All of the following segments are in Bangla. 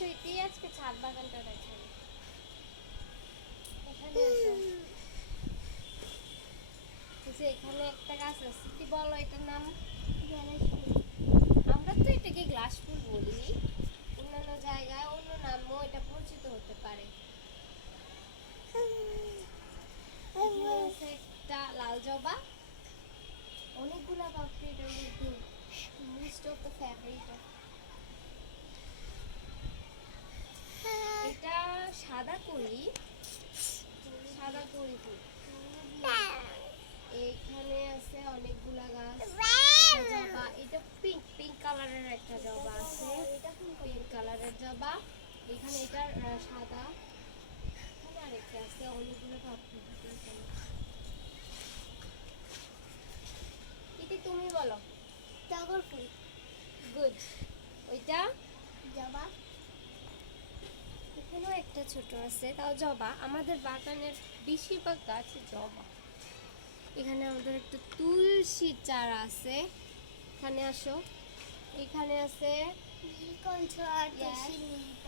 সইতেই আজকে ছাদ বাগানটা দেখাই এখানে একটা গাছ আছে কি বলো এটার নাম? আমরা তো এটাকে গ্লাস ফুল বলি। অন্যান্য জায়গায় অন্য নামও এটা পরিচিত হতে পারে। একটা লাল জবা। অনেকগুলা পাপড়ি এটার মধ্যে। মোস্ট অফ দ্য ফেভারিট এটা সাদা করি করি ফুল আছে অনেকগুলা গাছ। জবা এটা পিঙ্ক পিঙ্ক কালারের একটা জবা আছে। পিঙ্ক কালারের জবা। এখানে এটা সাদা। এখানে আরেকটা আছে অনেকগুলো পাপড়ি তুমি বলো। টগর ফুল গুড ওইটা? এখানেও একটা ছোট আছে তাও জবা। আমাদের বাগানের বেশিরভাগ গাছ জবা। এখানে আমাদের একটা তুলসী চারা আছে। এখানে আসো। এখানে আছে নীলকণ্ঠ আর. তুলসী মিলিত।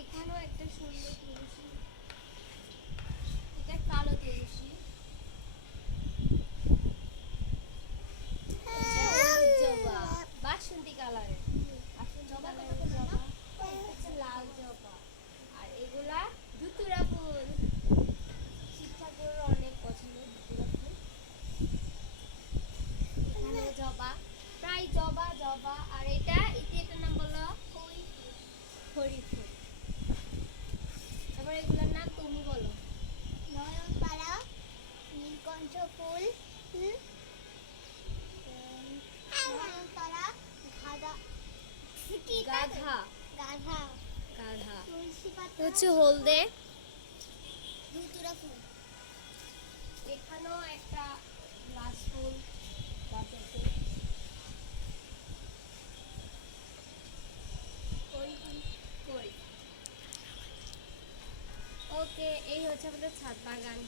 এখানেও একটা সুন্দর তুলসী এটা কালো তুলসী এটা হলুদ জবা বাসন্তী কালারের বাসন্তী কালারের জবা এটা হচ্ছে লাল জবা আর এগুলা ধুতুরা ফুল শিব ঠাকুরের অনেক পছন্দের ধুতুরা ফুল এখানে জবা প্রায় জবা জবা আর এটা ইতি এটার নাম বলো? হরি ফুল এবার এগুলোর নাম তুমি বলো। নয়নতারা নীলকণ্ঠ ফুল উম, নয়নতারা গাধা। গাধা। গাধা। গাধা। তুলসী পাতা। হচ্ছে হলদে। ধুতুরা ফুল। এখানেও একটা গাছ ফুল গাছ আছে কড়ি ফুল কই ওকে এই হচ্ছে আমাদের ছাদ বাগান।